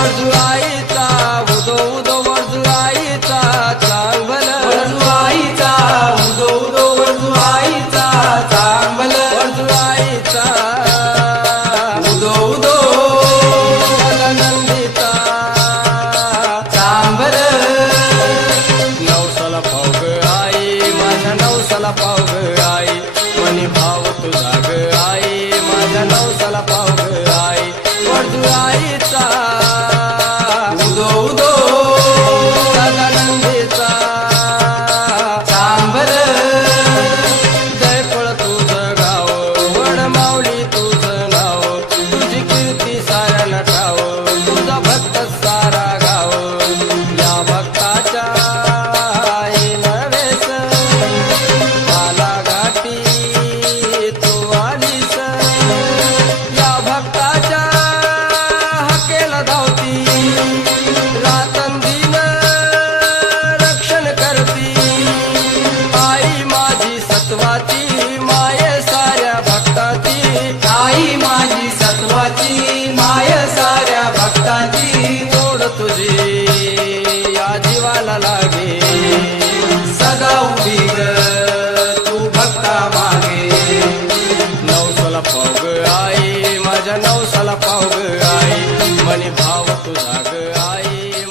वरजुळाईचा उदो उदो वरजुळाईचा चांगल. वरजुआईचा उदो उदो वरजुआईचा चांगल. वरजुळाईचा. उदो उदो. नंदीचा चांगल. नवसाला पाव ग आई माझ्या नवसाला पाव आई. मनी भाव तुझा ग आई माझ्या नवसाला पाव सत्वाची माये साऱ्या भक्ताची. आई माझी सत्वाची माय साऱ्या भक्ताची. तोड तुझी या जीवाला लागे. सदा उभी ग तू भक्ता मागे. नवसाला पाव ग आई माझ्या नवसाला पाव आई. मनी भाव तुझा ग आई